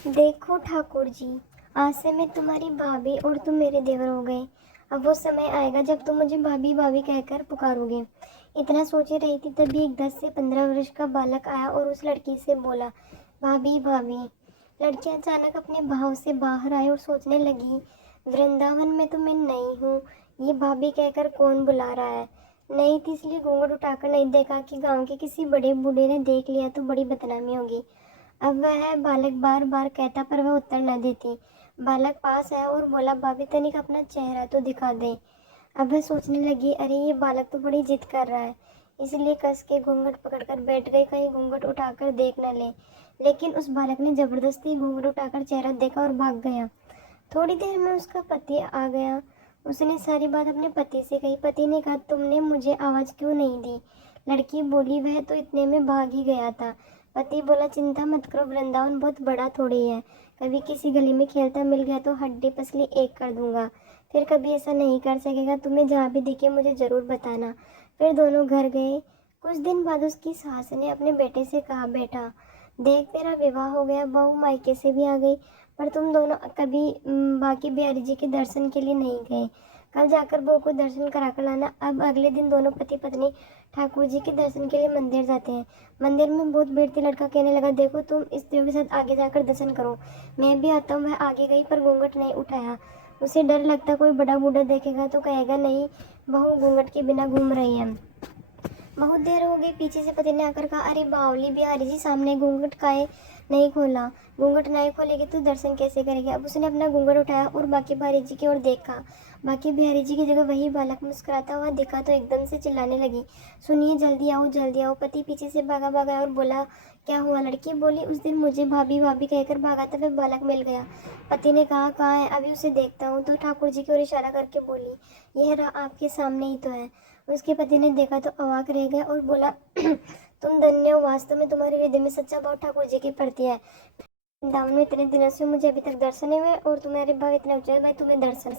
देखो ठाकुर जी, आज से मैं तुम्हारी भाभी और तुम मेरे देवर हो गए। अब वो समय आएगा जब तुम मुझे भाभी भाभी कहकर पुकारोगे। इतना सोच ही रही थी तभी एक 10 से 15 वर्ष का बालक आया और उस लड़की से बोला, भाभी भाभी। लड़की अचानक अपने भाव से बाहर आई और सोचने लगी, वृंदावन में तो मैं नई हूँ, ये भाभी कहकर कौन बुला रहा है। नहीं थी इसलिए घूंघट उठाकर नहीं देखा कि गांव के किसी बड़े बूढ़े ने देख लिया तो बड़ी बदनामी होगी। अब वह बालक बार बार कहता पर वह उत्तर न देती। बालक पास आया और बोला, भाभी तनिक अपना चेहरा तो दिखा दे। अब वह सोचने लगी, अरे ये बालक तो बड़ी जिद कर रहा है, इसलिए कस के घूंघट पकड़कर बैठ गई, कहीं घूंघट उठाकर देख न ले। लेकिन उस बालक ने जबरदस्ती घूंघट उठाकर चेहरा देखा और भाग गया। थोड़ी देर में उसका पति आ गया। उसने सारी बात अपने पति से कही। पति ने कहा, तुमने मुझे आवाज क्यों नहीं दी। लड़की बोली, वह तो इतने में भाग ही गया था। पति बोला, चिंता मत करो, वृंदावन बहुत बड़ा थोड़ी है, कभी किसी गली में खेलता मिल गया तो हड्डी पसली एक कर दूंगा, फिर कभी ऐसा नहीं कर सकेगा। तुम्हें जहाँ भी दिखे मुझे जरूर बताना। फिर दोनों घर गए। कुछ दिन बाद उसकी सास ने अपने बेटे से कहा, बेटा देख तेरा विवाह हो गया, बहू मायके से भी आ गई, पर तुम दोनों कभी बाकी बिहारी जी के दर्शन के लिए नहीं गए। कल जाकर बहू को दर्शन करा कर लाना। अब अगले दिन दोनों पति पत्नी ठाकुर जी के दर्शन के लिए मंदिर जाते हैं। मंदिर में बहुत भीड़ थी। लड़का कहने लगा, देखो तुम स्त्रियों के साथ आगे जाकर दर्शन करो, मैं भी आता हूँ। वह आगे गई पर घूंघट नहीं उठाया। उसे डर लगता कोई बड़ा बूढ़ा देखेगा तो कहेगा, नहीं बहू घूंघट के बिना घूम रही है। बहुत देर हो गई। पीछे से पति ने आकर कहा, अरे बावली बिहारी जी, सामने घूंघट काहे नहीं खोला। घूंघट नहीं खोलेगी तो दर्शन कैसे करेगी। अब उसने अपना घूंघट उठाया और बाकी बिहारी जी की ओर देखा। बाकी बिहारी जी की जगह वही बालक मुस्कुराता हुआ दिखा तो एकदम से चिल्लाने लगी, सुनिए जल्दी आओ जल्दी आओ। पति पीछे से भागा भागा और बोला, क्या हुआ। लड़की बोली, उस दिन मुझे भाभी भाभी कहकर भागा था, वह बालक मिल गया। पति ने कहा, कहाँ है, अभी उसे देखता हूँ। तो ठाकुर जी की ओर इशारा करके बोली, यह रहा, आपके सामने ही तो है। उसके पति ने देखा तो अवाक रह गया और बोला, तुम धन्य हो, वास्तव में तुम्हारे हृदय में सच्चा भाव ठाकुर जी के प्रति है। वृंदावन में इतने दिनों से मुझे अभी तक दर्शन नहीं हुए और तुम्हारे भाव इतने ऊंचे हैं, भाई तुम्हें दर्शन